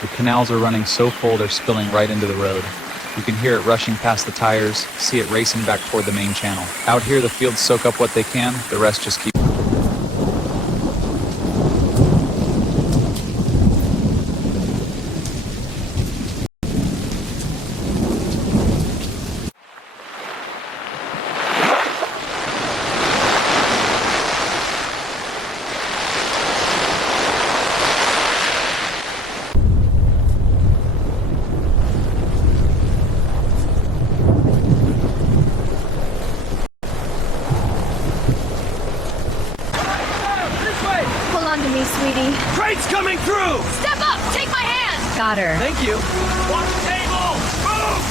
The canals are running so full they're spilling right into the road. You can hear it rushing past the tires, see it racing back toward the main channel. Out here the fields soak up what they can, the rest just keep. Hold on to me, sweetie. Crate's coming through! Step up! Take my hand! Got her. Thank you. Watch the table! Move!